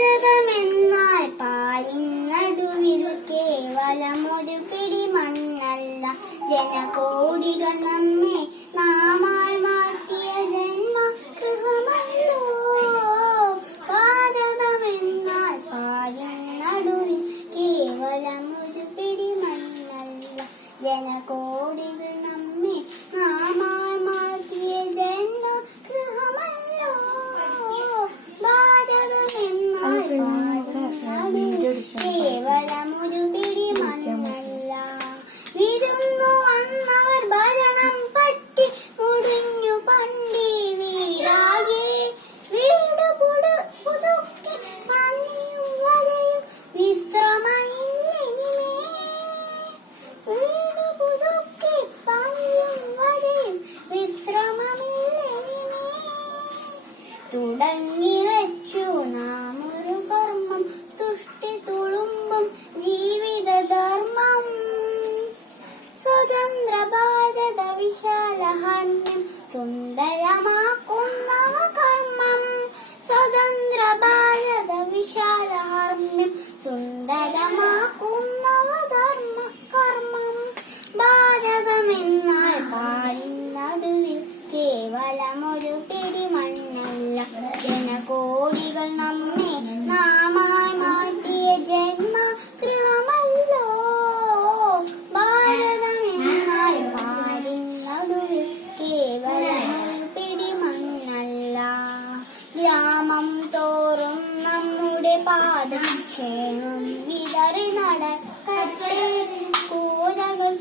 ഭാരതമെന്നാൽ പാലിൻ നടുവിൽ കേവലമൊരു പിടി മണ്ണല്ല, ജനകോടികൾ നമ്മെ നാമായി മാറ്റിയ ജന്മഗൃഹമല്ലോ. ഭാരതമെന്നാൽ പാലിൻ നടുവിൽ കേവലമൊരു പിടി മണ്ണല്ല, ജനകോടികൾ നമ്മെ നാമായി മാറ്റിയ ജന്മഗൃഹമല്ലോ. ഭാരതമെന്നാൽ കേവലമൊരു പിടി മണ്ണല്ല. വിരുന്നു വന്നവർ ഭരണം പറ്റി മുടിഞ്ഞു പണ്ടി വീടാകെ. വീട് പുതുക്കി പണിയും വരെയും വിശ്രമമില്ലിനിമേ. വീട് പുതുക്കി പണിയും വരെയും വിശ്രമമില്ലിനിമേ. തുടങ്ങി വെച്ചു നാം ഒരു കർമ്മം, തുഷ്ടി തുളുമ്പും ജീവിതധർമ്മം. സ്വതന്ത്ര ഭാരത വിശാലഹർമ്മ്യം സുന്ദരമാക്കുന്നവ കർമ്മം. സ്വതന്ത്ര ഭാരത വിശാലഹർമ്മ്യം സുന്ദരമാക്കുന്നവ കർമ്മം. ഭാരതമെന്നാൽ പാലിൻ നടുവിൽ കേവലമൊരു പിടി മണ്ണല്ല, ജനകോടികൾ നമ്മെ നാമായി മാറ്റിയ ജന്മഗൃഹമല്ലോ. ഭാരതമെന്നാൽ പാലിൻ നടുവിൽ കേവലമൊരു പിടി മണ്ണല്ല. ഗ്രാമം തോറും നമ്മുടെ പാദം ക്ഷേമം വിതറി നടക്കട്ടെ. കൂരകൾ